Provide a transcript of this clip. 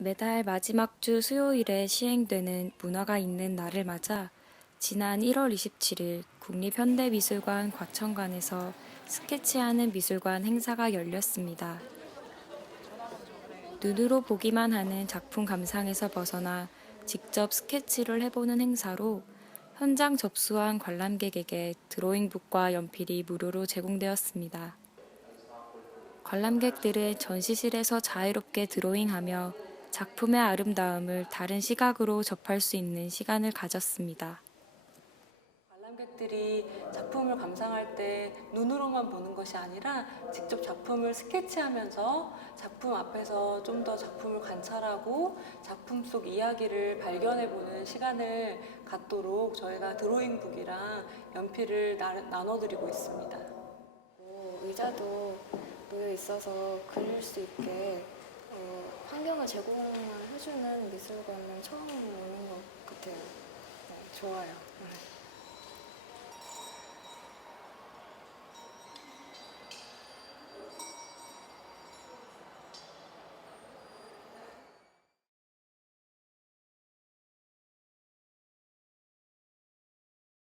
매달 마지막 주 수요일에 시행되는 문화가 있는 날을 맞아 지난 1월 27일 국립현대미술관 과천관에서 스케치하는 미술관 행사가 열렸습니다. 눈으로 보기만 하는 작품 감상에서 벗어나 직접 스케치를 해보는 행사로 현장 접수한 관람객에게 드로잉북과 연필이 무료로 제공되었습니다. 관람객들은 전시실에서 자유롭게 드로잉하며 작품의 아름다움을 다른 시각으로 접할 수 있는 시간을 가졌습니다. 관람객들이 작품을 감상할 때 눈으로만 보는 것이 아니라 직접 작품을 스케치하면서 작품 앞에서 좀 더 작품을 관찰하고 작품 속 이야기를 발견해 보는 시간을 갖도록 저희가 드로잉북이랑 연필을 나, 나눠드리고 있습니다. 어, 의자도 놓여 있어서 그릴 수 있게 어, 환경을 제공해주는 미술관은 처음 오는 것 같아요. 네, 좋아요. 네.